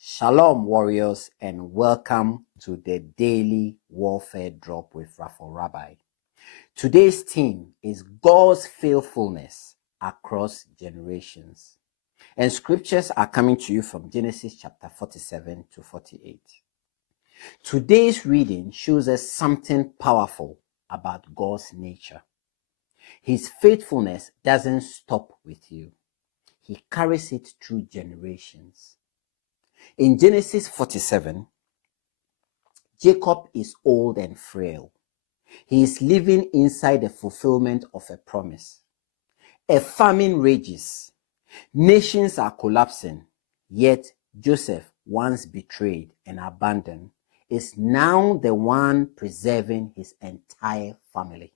Shalom, warriors, and welcome to the Daily Warfare Drop with Raphael, Rabbi. Today's theme is God's faithfulness across generations. And scriptures are coming to you from Genesis chapter 47 to 48. Today's reading shows us something powerful about God's nature. His faithfulness doesn't stop with you. He carries it through generations. In Genesis 47, Jacob is old and frail. He is living inside the fulfillment of a promise. A famine rages. Nations are collapsing. Yet Joseph, once betrayed and abandoned, is now the one preserving his entire family.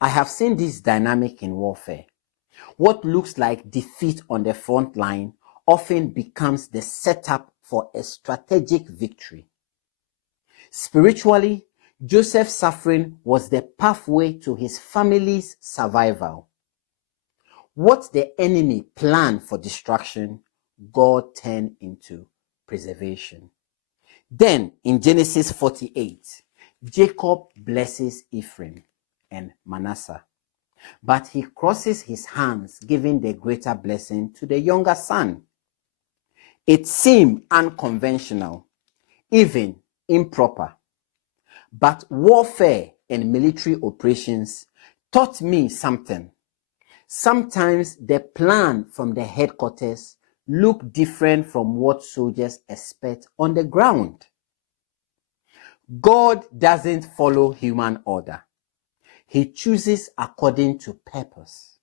I have seen this dynamic in warfare. What looks like defeat on the front line often becomes the setup for a strategic victory. Spiritually, Joseph's suffering was the pathway to his family's survival. What the enemy planned for destruction, God turned into preservation. Then, in Genesis 48, Jacob blesses Ephraim and Manasseh, but he crosses his hands, giving the greater blessing to the younger son. It seemed unconventional, even improper. But warfare and military operations taught me something. Sometimes the plan from the headquarters look different from what soldiers expect on the ground. God doesn't follow human order. He chooses according to purpose.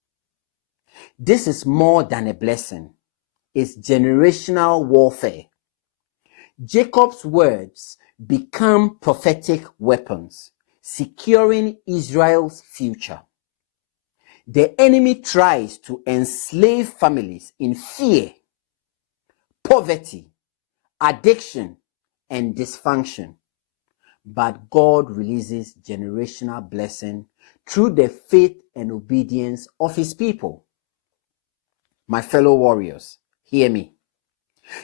This is more than a blessing. It's generational warfare. Jacob's words become prophetic weapons, securing Israel's future. The enemy tries to enslave families in fear, poverty, addiction, and dysfunction. But God releases generational blessing through the faith and obedience of his people. My fellow warriors, hear me.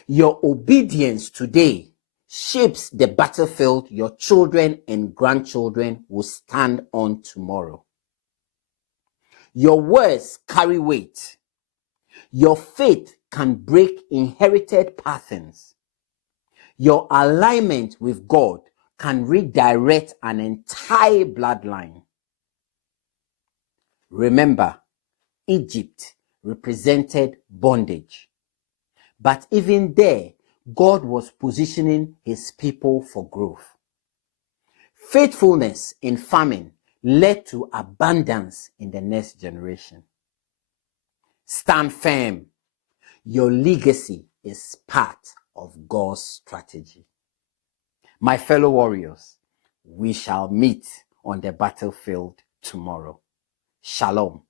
Your obedience today shapes the battlefield your children and grandchildren will stand on tomorrow. Your words carry weight. Your faith can break inherited patterns. Your alignment with God can redirect an entire bloodline. Remember, Egypt represented bondage. But even there, God was positioning his people for growth. Faithfulness in famine led to abundance in the next generation. Stand firm. Your legacy is part of God's strategy. My fellow warriors, we shall meet on the battlefield tomorrow. Shalom.